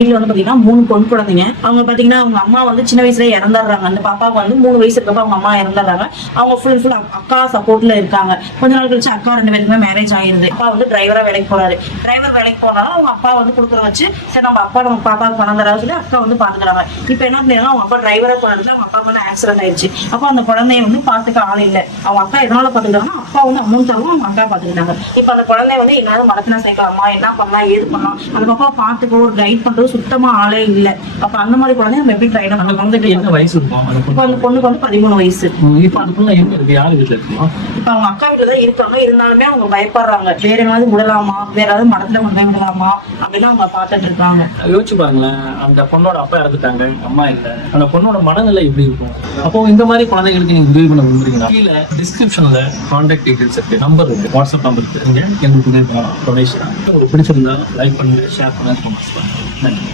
வீட்டுல வந்து பாத்தீங்கன்னா 3 பொண் குழந்தைங்க. அவங்க பாத்தீங்கன்னா அவங்க அம்மா வந்து சின்ன வயசுல இறந்துடுறாங்க. அந்த பாப்பாவுக்கு வந்து 3 வயசு இருக்கப்ப அவங்க அம்மா இறந்துடுறாங்க. அவங்க ஃபுல் அக்கா சப்போர்ட்ல இருக்காங்க. கொஞ்ச நாள் கழிச்சு அக்கா 2 பேருக்குமே மேரேஜ் ஆயிருது. அப்பா வந்து டிரைவரா வேலைக்கு போறாரு. டிரைவர் வேலைக்கு போனாலும் அவங்க அப்பா வந்து கொடுக்குற வச்சு சரி நம்ம பாப்பாவுக்கு பணம் தராது சொல்லி அக்கா வந்து பாத்துக்கிறாங்க. இப்ப என்ன பண்ணிருக்காங்க, அவங்க அப்பா டிரைவரா போனதுல அவங்க அப்பா வந்து ஆக்சிடென்ட் ஆயிடுச்சு. அப்ப அந்த குழந்தைய வந்து பாத்துக்க ஆள் இல்லை. அவங்க அக்கா எதனால பாத்துக்கிட்டாங்கன்னா அப்பா வந்து அமௌண்ட் தரவும் அவங்க அக்கா பாத்துக்கிட்டாங்க. இப்ப அந்த குழந்தைய வந்து என்னால மடத்தினா சேர்க்கலாமா, என்ன பண்ணலாம், ஏது பண்ணலாம், அந்த பாப்பா பாத்துக்கோ ஒரு கைட் பண்றது சுத்தமா ஆளே இல்ல. அப்ப அந்த மாதிரி குழந்தை நம்ம எப்படி ட்ரை பண்ணலாம்? வந்துட்டு என்ன வயசு இருக்கும்? இப்ப அந்த பொண்ணுக்கு வந்து 13 வயசு. இப்ப அந்த பொண்ணு எங்க இருக்கு? யாரு வீட்டுல இருக்குமா? இப்ப அவங்க அக்கா வீட்டுல தான் இருக்காங்க. இருந்தாலுமே அவங்க பயப்படுறாங்க. வேற எங்கயாவது விடலாமா, வேற ஏதாவது மடத்துல கொண்டு போய் விடலாமா அப்படின்னு அவங்க பாத்துட்டு இருக்காங்க. யோசிச்சு பாருங்களேன், அந்த பொண்ணோட அப்பா இறந்துட்டாங்க, அம்மா இல்ல. அந்த பொண்ணோட மனநிலை எப்படி இருக்கும்? அப்போ இந்த மாதிரி குழந்தைகளுக்கு நீங்க உதவி பண்ண விரும்புறீங்களா? கீழே டிஸ்கிரிப்ஷன்ல கான்டாக்ட் டீடைல்ஸ் இருக்கு, நம்பர் இருக்கு, வாட்ஸ்அப் நம்பர் இருக்கு. நீங்க எங்களுக்கு டொனேஷன் உங்களுக்கு பிடிச்சிருந்தா லைக் பண்ணுங்க, ஷேர் பண்ணுங்க, கமெண்ட்ஸ் பண்ணுங்க. நன்றி.